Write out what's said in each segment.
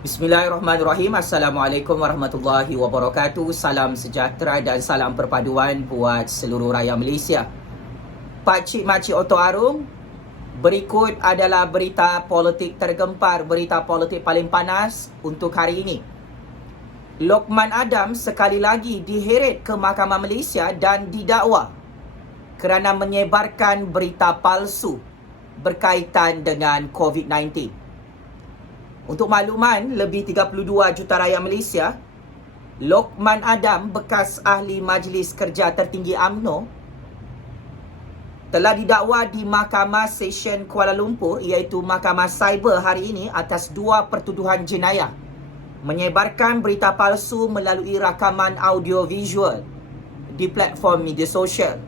Bismillahirrahmanirrahim. Assalamualaikum warahmatullahi wabarakatuh. Salam sejahtera dan salam perpaduan buat seluruh rakyat Malaysia. Pakcik makcik Oto Arum, berikut adalah berita politik tergempar, berita politik paling panas untuk hari ini. Lokman Adam sekali lagi diheret ke Mahkamah Malaysia dan didakwa kerana menyebarkan berita palsu berkaitan dengan COVID-19. Untuk makluman, lebih 32 juta rakyat Malaysia, Lokman Adam, bekas ahli Majlis Kerja Tertinggi UMNO, telah didakwa di Mahkamah Session Kuala Lumpur iaitu Mahkamah Cyber hari ini atas 2 pertuduhan jenayah menyebarkan berita palsu melalui rakaman audio-visual di platform media sosial.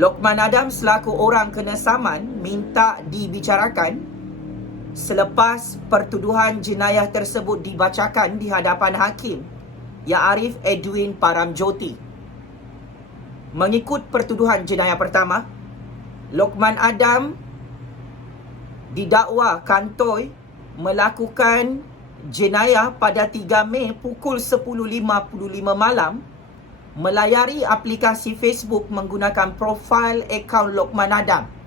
Lokman Adam selaku orang kena saman minta dibicarakan selepas pertuduhan jenayah tersebut dibacakan di hadapan Hakim Yaarif Edwin Paramjoti. Mengikut pertuduhan jenayah pertama, Lokman Adam didakwa kantoi melakukan jenayah pada 3 Mei pukul 10.55 malam melayari aplikasi Facebook menggunakan profil akaun Lokman Adam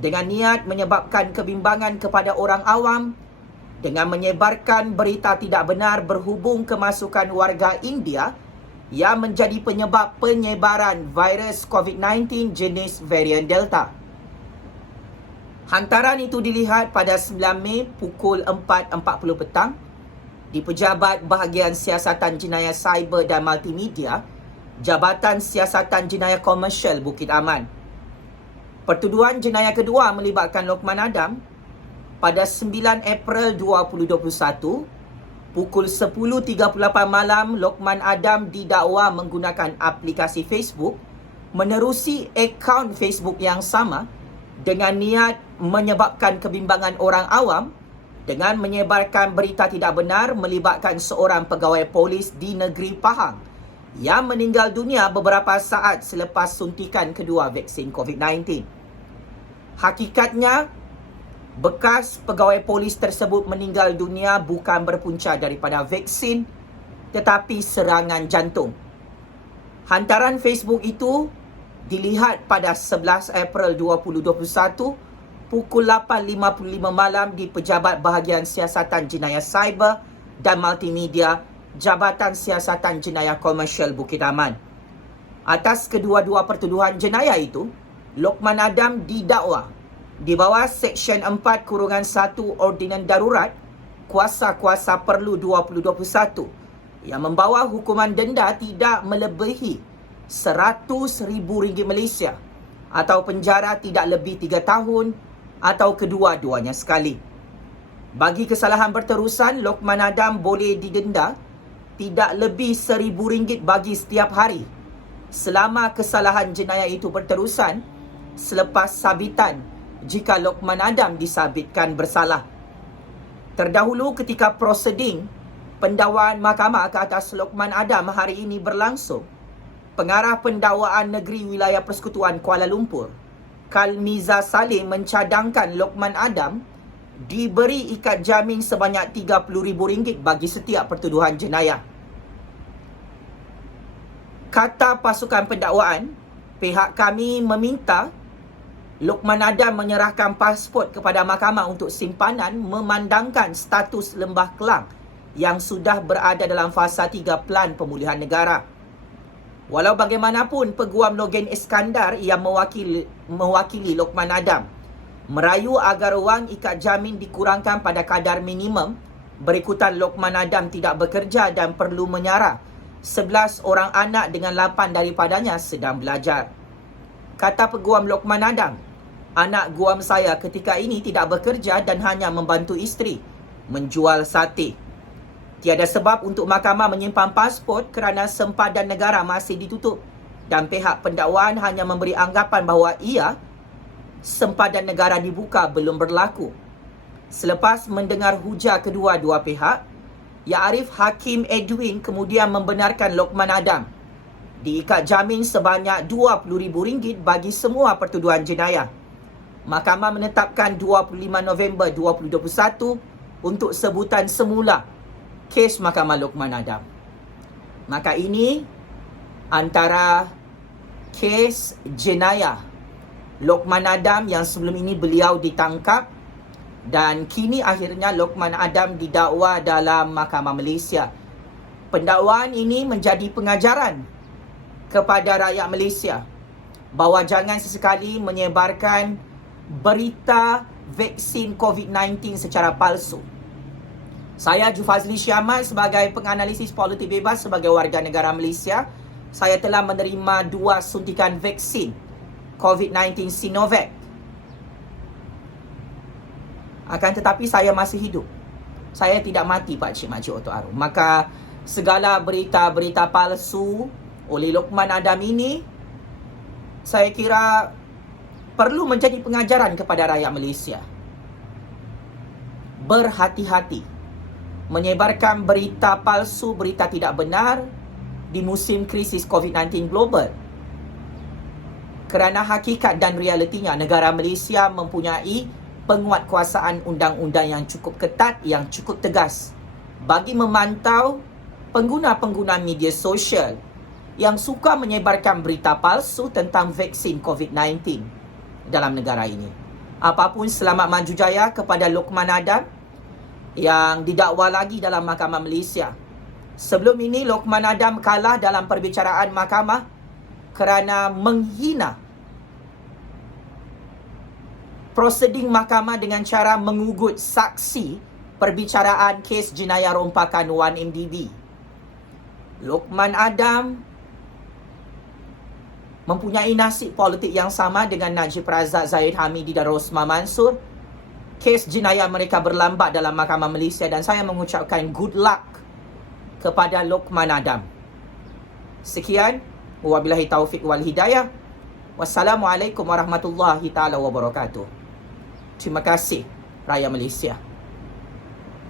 dengan niat menyebabkan kebimbangan kepada orang awam dengan menyebarkan berita tidak benar berhubung kemasukan warga India yang menjadi penyebab penyebaran virus COVID-19 jenis varian Delta. Hantaran itu dilihat pada 9 Mei pukul 4.40 petang di Pejabat Bahagian Siasatan Jenayah Cyber dan Multimedia, Jabatan Siasatan Jenayah Komersial Bukit Aman. Pertuduhan jenayah kedua melibatkan Lokman Adam pada 9 April 2021 pukul 10.38 malam. Lokman Adam didakwa menggunakan aplikasi Facebook menerusi akaun Facebook yang sama dengan niat menyebabkan kebimbangan orang awam dengan menyebarkan berita tidak benar melibatkan seorang pegawai polis di negeri Pahang yang meninggal dunia beberapa saat selepas suntikan kedua vaksin COVID-19. Hakikatnya, bekas pegawai polis tersebut meninggal dunia bukan berpunca daripada vaksin tetapi serangan jantung. Hantaran Facebook itu dilihat pada 11 April 2021 pukul 8.55 malam di Pejabat Bahagian Siasatan Jenayah Cyber dan Multimedia, Jabatan Siasatan Jenayah Komersial Bukit Aman. Atas kedua-dua pertuduhan jenayah itu, Lokman Adam didakwa di bawah Seksyen 4-1 Ordinan Darurat Kuasa-Kuasa Perlu 2021 yang membawa hukuman denda tidak melebihi RM100,000 Malaysia atau penjara tidak lebih 3 tahun atau kedua-duanya sekali. Bagi kesalahan berterusan, Lokman Adam boleh didenda tidak lebih RM1,000 bagi setiap hari selama kesalahan jenayah itu berterusan selepas sabitan jika Lokman Adam disabitkan bersalah. Terdahulu ketika proseding pendakwaan mahkamah ke atas Lokman Adam hari ini berlangsung, Pengarah Pendakwaan Negeri Wilayah Persekutuan Kuala Lumpur, Kalmiza Salim, mencadangkan Lokman Adam diberi ikat jamin sebanyak RM30,000 bagi setiap pertuduhan jenayah. Kata pasukan pendakwaan, pihak kami meminta Lokman Adam menyerahkan pasport kepada mahkamah untuk simpanan memandangkan status Lembah Kelang yang sudah berada dalam fasa 3 Pelan Pemulihan Negara. Walau bagaimanapun, Peguam Logan Iskandar yang mewakili Lokman Adam merayu agar wang ikat jamin dikurangkan pada kadar minimum berikutan Lokman Adam tidak bekerja dan perlu menyara 11 orang anak dengan 8 daripadanya sedang belajar. Kata Peguam Lokman Adam, "Anak guam saya ketika ini tidak bekerja dan hanya membantu isteri menjual sate. Tiada sebab untuk mahkamah menyimpan pasport kerana sempadan negara masih ditutup dan pihak pendakwaan hanya memberi anggapan bahawa sempadan negara dibuka belum berlaku." Selepas mendengar hujah kedua-dua pihak, Yaarif Hakim Edwin kemudian membenarkan Lokman Adam diikat jamin sebanyak RM20,000 bagi semua pertuduhan jenayah. Mahkamah menetapkan 25 November 2021 untuk sebutan semula kes Mahkamah Lokman Adam. Maka ini antara kes jenayah Lokman Adam yang sebelum ini beliau ditangkap dan kini akhirnya Lokman Adam didakwa dalam Mahkamah Malaysia. Pendakwaan ini menjadi pengajaran kepada rakyat Malaysia bahawa jangan sesekali menyebarkan berita vaksin COVID-19 secara palsu. Saya Jufazli Syamal sebagai penganalisis politik bebas sebagai warga negara Malaysia, saya telah menerima 2 suntikan vaksin COVID-19 Sinovac. Akan tetapi saya masih hidup. Saya tidak mati pakcik-makcik Oto Arum. Maka segala berita-berita palsu oleh Lokman Adam ini, saya kira perlu menjadi pengajaran kepada rakyat Malaysia. Berhati-hati menyebarkan berita palsu, berita tidak benar di musim krisis COVID-19 global. Kerana hakikat dan realitinya, negara Malaysia mempunyai penguatkuasaan undang-undang yang cukup ketat, yang cukup tegas bagi memantau pengguna-pengguna media sosial yang suka menyebarkan berita palsu tentang vaksin COVID-19 dalam negara ini. Apapun, selamat maju jaya kepada Lokman Adam yang didakwa lagi dalam Mahkamah Malaysia. Sebelum ini Lokman Adam kalah dalam perbicaraan mahkamah kerana menghina proseding mahkamah dengan cara mengugut saksi perbicaraan kes jenayah rompakan 1MDB. Lokman Adam mempunyai nasib politik yang sama dengan Najib Razak, Zahid Hamidi dan Rosmah Mansur. Kes jenayah mereka berlambat dalam Mahkamah Malaysia dan saya mengucapkan good luck kepada Lokman Adam. Sekian, wabillahi taufik wal hidayah. Wassalamualaikum warahmatullahi taala wabarakatuh. Terima kasih rakyat Malaysia.